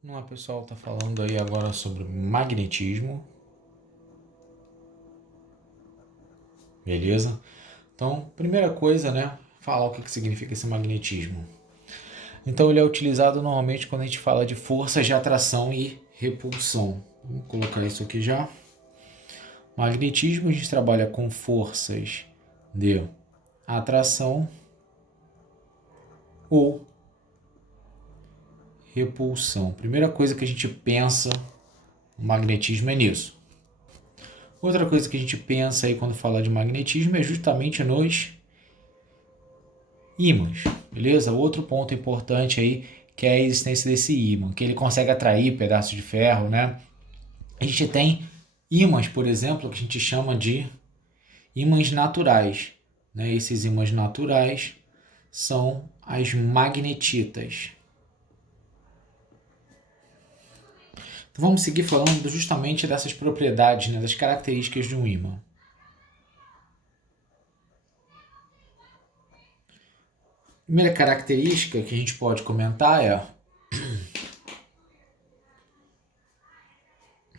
Não, pessoal, tá falando aí agora sobre magnetismo, beleza? Então, primeira coisa, né, falar o que significa esse magnetismo. Então, ele é utilizado normalmente quando a gente fala de forças de atração e repulsão. Vamos colocar isso aqui já. Magnetismo, a gente trabalha com forças de atração ou repulsão. Primeira coisa que a gente pensa no magnetismo é nisso. Outra coisa que a gente pensa aí quando fala de magnetismo é justamente nos ímãs, beleza? Outro ponto importante aí que é a existência desse ímã, que ele consegue atrair pedaços de ferro, né? A gente tem ímãs, por exemplo, que a gente chama de ímãs naturais, né? Esses ímãs naturais são as magnetitas. Então vamos seguir falando justamente dessas propriedades, né? Das características de um ímã. Primeira característica que a gente pode comentar é,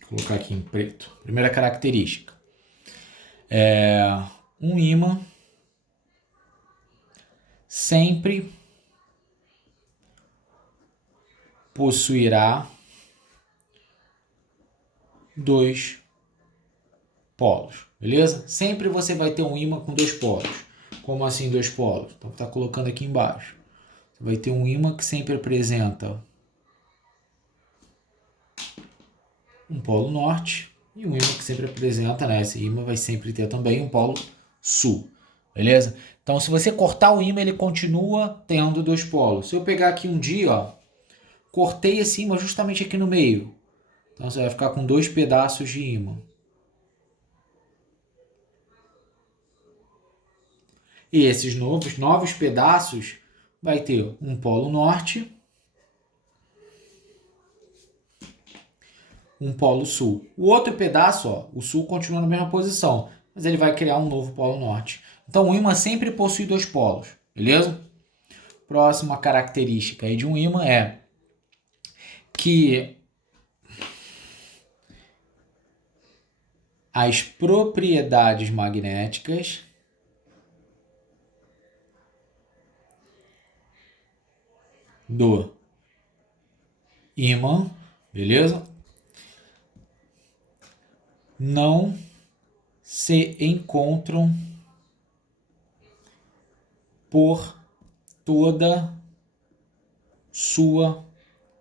vou colocar aqui em preto. Primeira característica é um ímã sempre possuirá dois polos, beleza? Sempre você vai ter um ímã com dois polos. Como assim dois polos? Então tá colocando aqui embaixo. Você vai ter um ímã que sempre apresenta um polo norte e um ímã que sempre apresenta, né? Esse ímã vai sempre ter também um polo sul, beleza? Então se você cortar o ímã, ele continua tendo dois polos. Se eu pegar aqui um dia, ó, cortei esse ímã justamente aqui no meio. Então você vai ficar com dois pedaços de ímã. E esses novos pedaços vai ter um polo norte, um polo sul. O outro pedaço, ó, o sul continua na mesma posição, mas ele vai criar um novo polo norte. Então o ímã sempre possui dois polos, beleza? Próxima característica aí de um ímã é que as propriedades magnéticas do ímã, beleza? Não se encontram por toda sua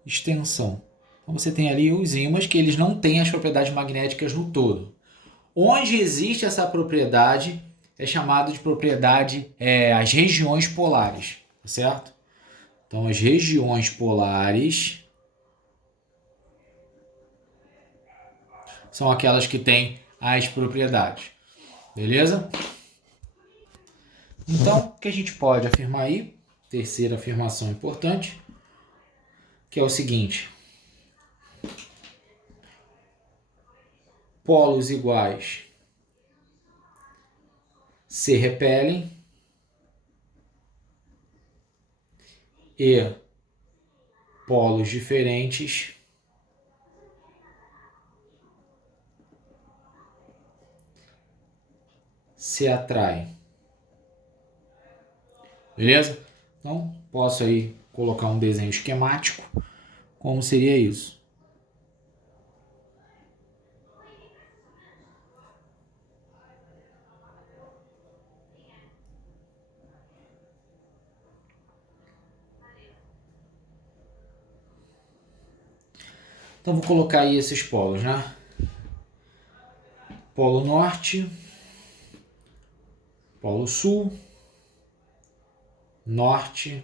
extensão. Então você tem ali os ímãs que eles não têm as propriedades magnéticas no todo. Onde existe essa propriedade é chamado de propriedade as regiões polares, certo? Então as regiões polares são aquelas que têm as propriedades, beleza? Então, o que a gente pode afirmar aí? Terceira afirmação importante, que é o seguinte: polos iguais se repelem e polos diferentes se atraem. Beleza? Então, posso aí colocar um desenho esquemático. Como seria isso? Então, vou colocar aí esses polos, né? Polo norte, polo sul, norte,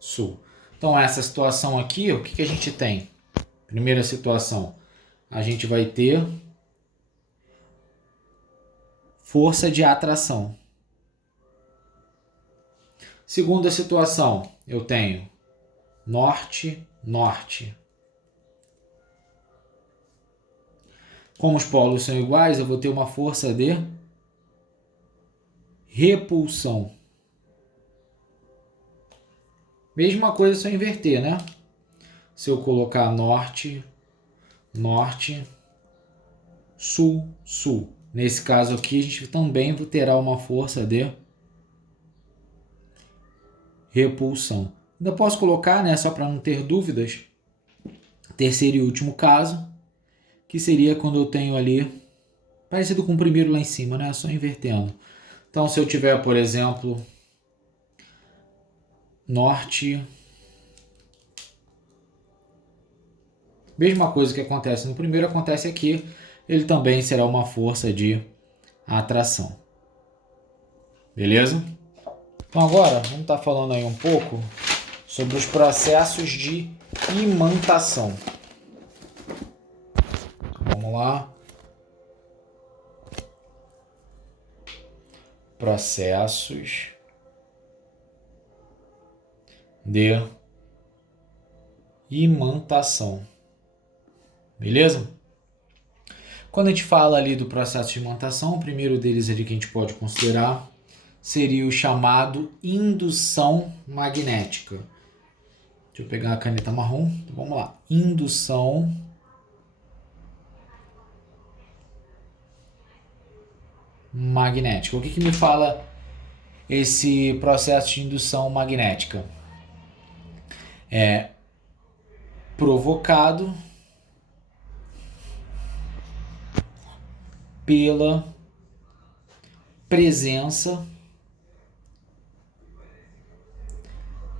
sul. Então, essa situação aqui, o que a gente tem? Primeira situação, a gente vai ter força de atração. Segunda situação, eu tenho norte, norte. Como os polos são iguais, eu vou ter uma força de repulsão. Mesma coisa se eu inverter, né? se eu colocar norte, norte, sul, sul. Nesse caso aqui, a gente também terá uma força de repulsão. Ainda posso colocar, né, só para não ter dúvidas, terceiro e último caso, que seria quando eu tenho ali, parecido com o primeiro lá em cima, né, só invertendo. Então, se eu tiver, por exemplo, norte, mesma coisa que acontece no primeiro, acontece aqui, ele também será uma força de atração. Beleza? Então agora, vamos estar falando aí um pouco sobre os processos de imantação. Vamos lá. Processos de imantação. Beleza? Quando a gente fala ali do processo de imantação, o primeiro deles ali que a gente pode considerar seria o chamado indução magnética. Deixa eu pegar a caneta marrom. Então, vamos lá. Indução magnética. O que me fala esse processo de indução magnética? É provocado pela presença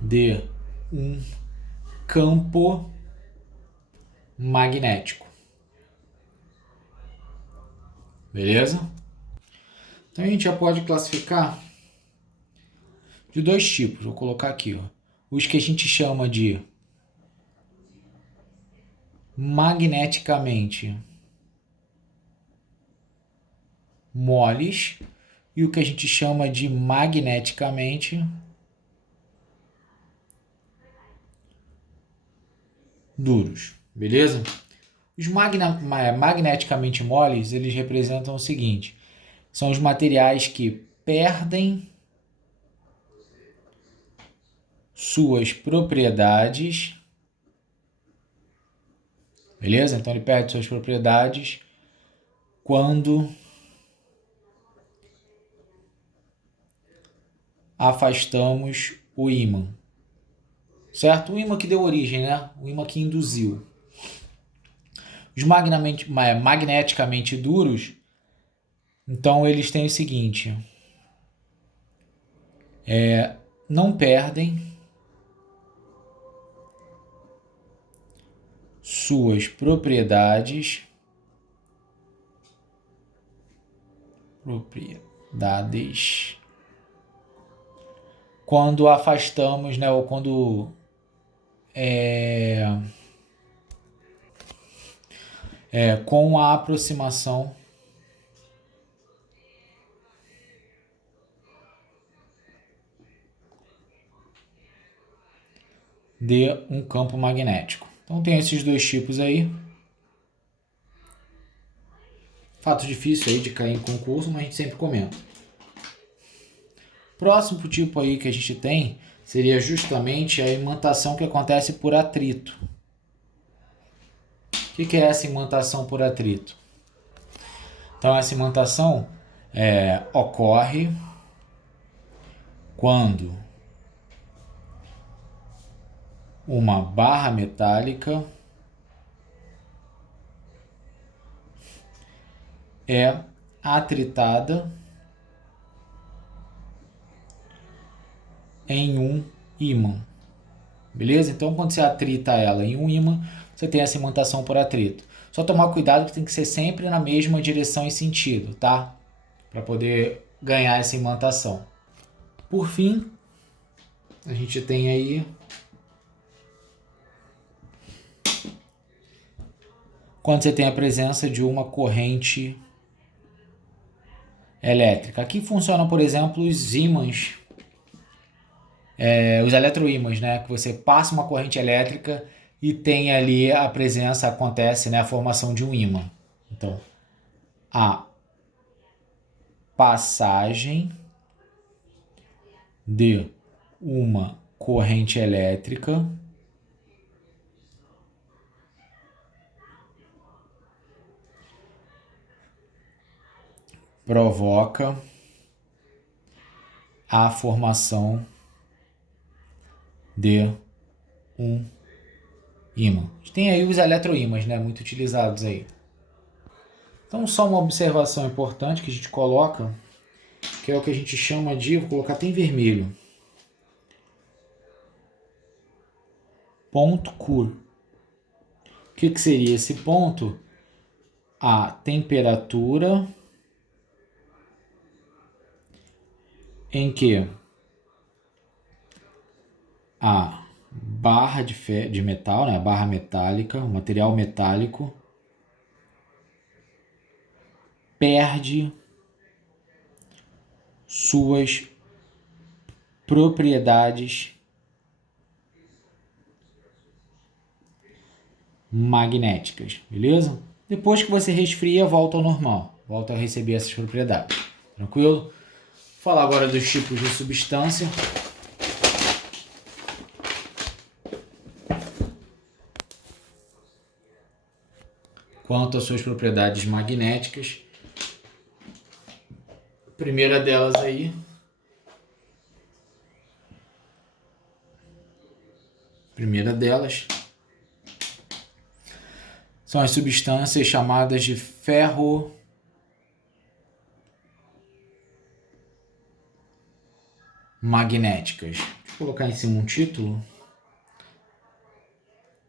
de um campo magnético. Beleza? Então a gente já pode classificar de dois tipos. Vou colocar aqui, ó. Os que a gente chama de magneticamente moles e o que a gente chama de magneticamente duros. Beleza? Os magneticamente moles, eles representam o seguinte: são os materiais que perdem suas propriedades. Beleza? Então ele perde suas propriedades quando afastamos o ímã. Certo? O ímã que deu origem, né? O ímã que induziu. Os magneticamente duros, então eles têm o seguinte: não perdem suas propriedades quando afastamos, né, ou quando com a aproximação de um campo magnético. Então tem esses dois tipos aí. Fato difícil aí de cair em concurso, mas a gente sempre comenta. Próximo tipo aí que a gente tem seria justamente a imantação que acontece por atrito. O que é essa imantação por atrito? Então essa imantação ocorre quando uma barra metálica é atritada em um ímã. Beleza? Então, quando você atrita ela em um ímã, você tem essa imantação por atrito. Só tomar cuidado que tem que ser sempre na mesma direção e sentido, tá? Para poder ganhar essa imantação. Por fim, a gente tem aí quando você tem a presença de uma corrente elétrica. Aqui funcionam, por exemplo, os ímãs, os eletroímãs, né? Que você passa uma corrente elétrica e tem ali a presença, acontece, né, a formação de um ímã. Então, a passagem de uma corrente elétrica provoca a formação de um ímã. Tem aí os eletroímãs, né, muito utilizados aí. Então, só uma observação importante que a gente coloca, que é o que a gente chama de, vou colocar até em vermelho, ponto Cour. O que seria esse ponto? A temperatura em que a barra de metal, né, a barra metálica, o material metálico, perde suas propriedades magnéticas, beleza? Depois que você resfria, volta ao normal, volta a receber essas propriedades, tranquilo? Vou falar agora dos tipos de substância. Quanto às suas propriedades magnéticas, a primeira delas aí, são as substâncias chamadas de ferromagnéticas. Deixa eu colocar em cima um título.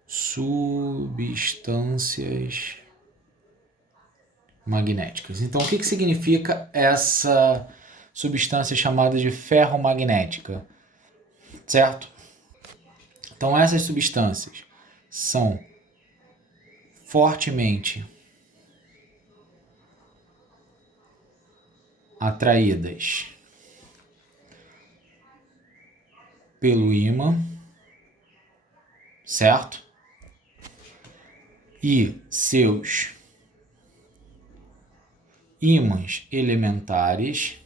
Substâncias magnéticas. Então, o que significa essa substância chamada de ferromagnética? Certo? Então, essas substâncias são fortemente atraídas pelo ímã, certo? E seus ímãs elementares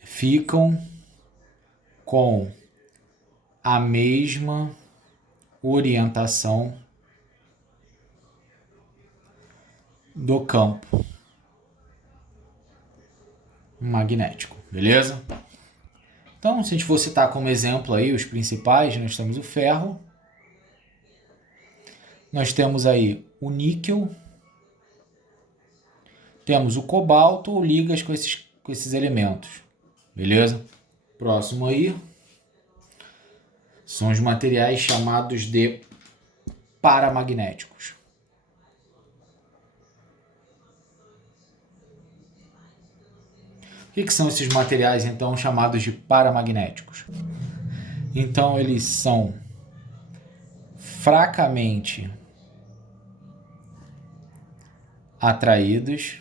ficam com a mesma orientação do campo magnético, beleza? Então, se a gente for citar como exemplo aí os principais, nós temos o ferro, nós temos aí o níquel, temos o cobalto ou ligas com esses elementos, beleza? Próximo aí são os materiais chamados de paramagnéticos. O que são esses materiais, então, chamados de paramagnéticos? Então, eles são fracamente atraídos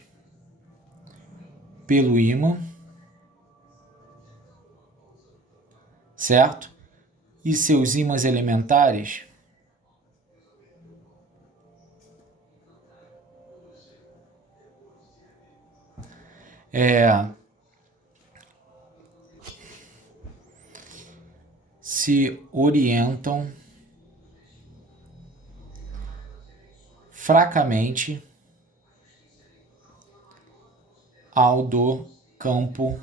pelo ímã, certo? E seus ímãs elementares se orientam fracamente ao do campo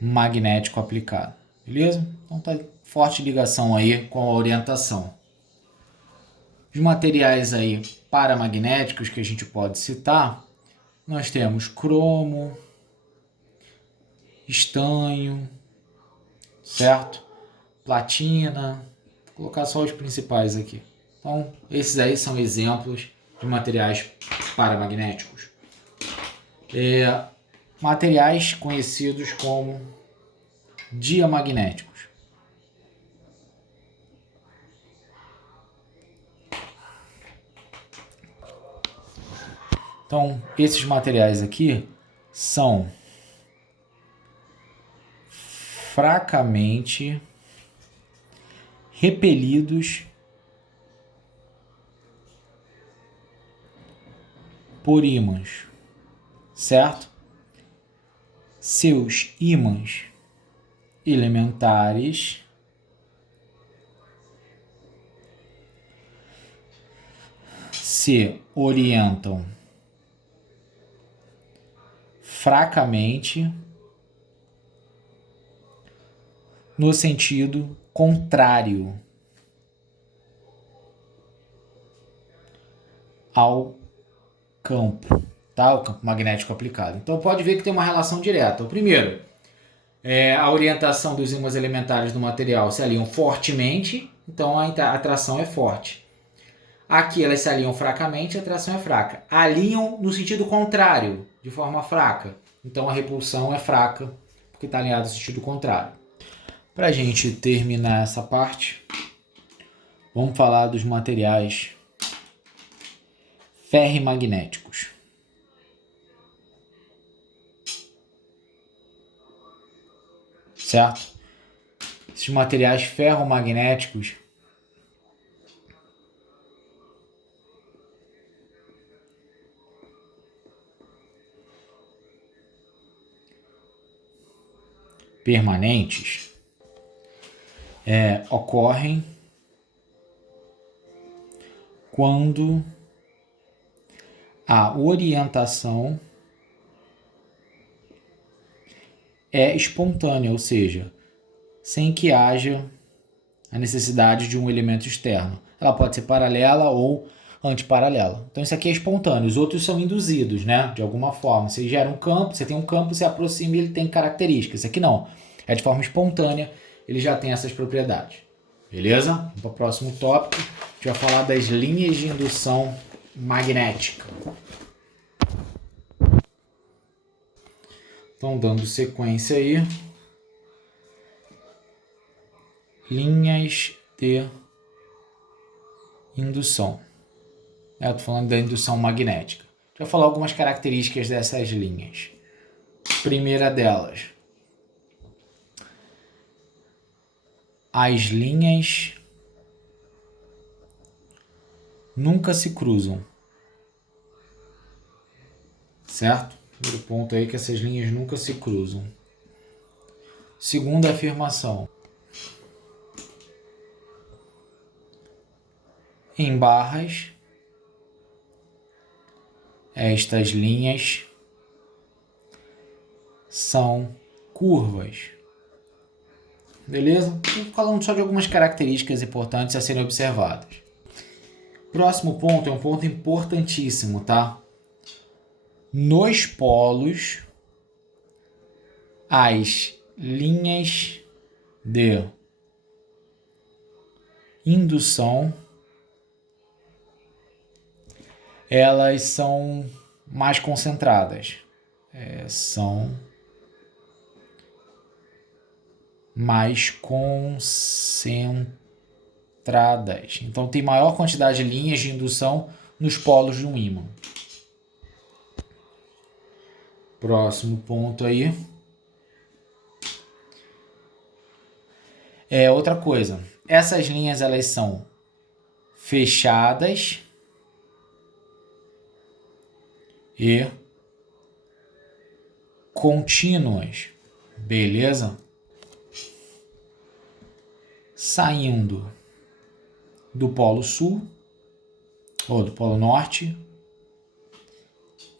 magnético aplicado, beleza? Então tá forte ligação aí com a orientação. Os materiais aí paramagnéticos que a gente pode citar, nós temos cromo, estanho, certo? Platina, vou colocar só os principais aqui. Então, esses aí são exemplos de materiais paramagnéticos. Materiais conhecidos como diamagnéticos. Então, esses materiais aqui são fracamente repelidos por ímãs, certo? Seus ímãs elementares se orientam fracamente no sentido contrário ao campo, tá? O campo magnético aplicado. Então pode ver que tem uma relação direta. O primeiro, a orientação dos ímãs elementares do material se alinham fortemente, então a atração é forte. Aqui elas se alinham fracamente, a atração é fraca. Alinham no sentido contrário, de forma fraca. Então a repulsão é fraca, porque está alinhado no sentido contrário. Para a gente terminar essa parte, vamos falar dos materiais ferrimagnéticos. Certo? Esses materiais ferromagnéticos permanentes ocorrem quando a orientação é espontânea, ou seja, sem que haja a necessidade de um elemento externo. Ela pode ser paralela ou antiparalela. Então isso aqui é espontâneo, os outros são induzidos, né? De alguma forma. Você gera um campo, você tem um campo, você aproxima e ele tem características. Esse aqui não, é de forma espontânea, ele já tem essas propriedades. Beleza? Vamos para o próximo tópico, a gente vai falar das linhas de indução magnética. Então, dando sequência aí, linhas de indução. Eu estou falando da indução magnética. A gente vai falar algumas características dessas linhas. Primeira delas, as linhas nunca se cruzam. Certo? Primeiro ponto aí que essas linhas nunca se cruzam. Segunda afirmação. Em barras, estas linhas são curvas. Beleza? Estou falando só de algumas características importantes a serem observadas. Próximo ponto é um ponto importantíssimo, tá? Nos polos, as linhas de indução, elas são mais concentradas. São mais concentradas. Então tem maior quantidade de linhas de indução nos polos de um ímã. Próximo ponto aí. Outra coisa. Essas linhas elas são fechadas e contínuas. Beleza? Saindo do polo sul ou do polo norte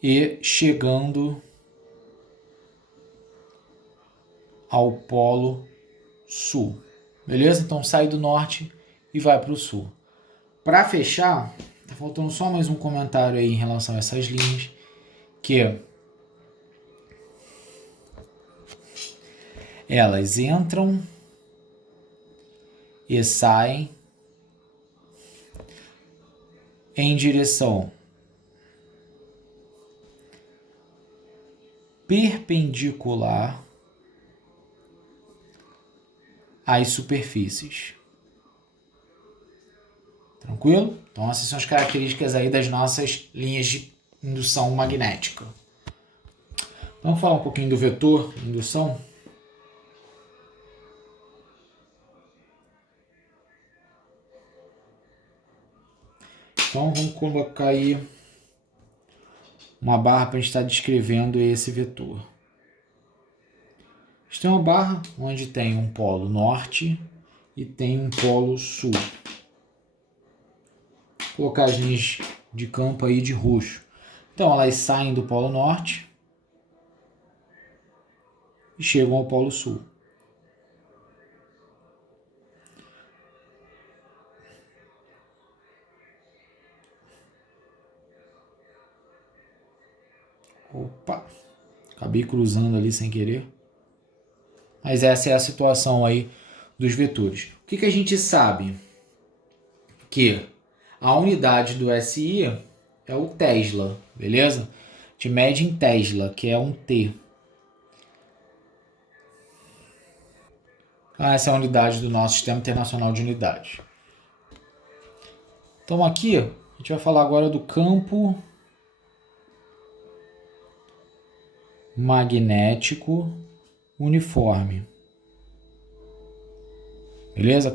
e chegando ao polo sul. Beleza? Então sai do norte e vai para o sul. Para fechar, tá faltando só mais um comentário aí em relação a essas linhas, que elas entram e saem em direção perpendicular às superfícies. Tranquilo? Então essas são as características aí das nossas linhas de indução magnética. Vamos falar um pouquinho do vetor de indução? Então vamos colocar aí uma barra para a gente estar descrevendo esse vetor. A gente tem uma barra onde tem um polo norte e tem um polo sul. Vou colocar as linhas de campo aí de roxo. Então elas saem do Polo Norte e chegam ao Polo Sul. Opa, acabei cruzando ali sem querer. Mas essa é a situação aí dos vetores. O que a gente sabe? Que a unidade do SI é o Tesla, beleza? A gente mede em Tesla, que é um T. Essa é a unidade do nosso Sistema Internacional de Unidades. Então aqui, a gente vai falar agora do campo magnético uniforme. Beleza?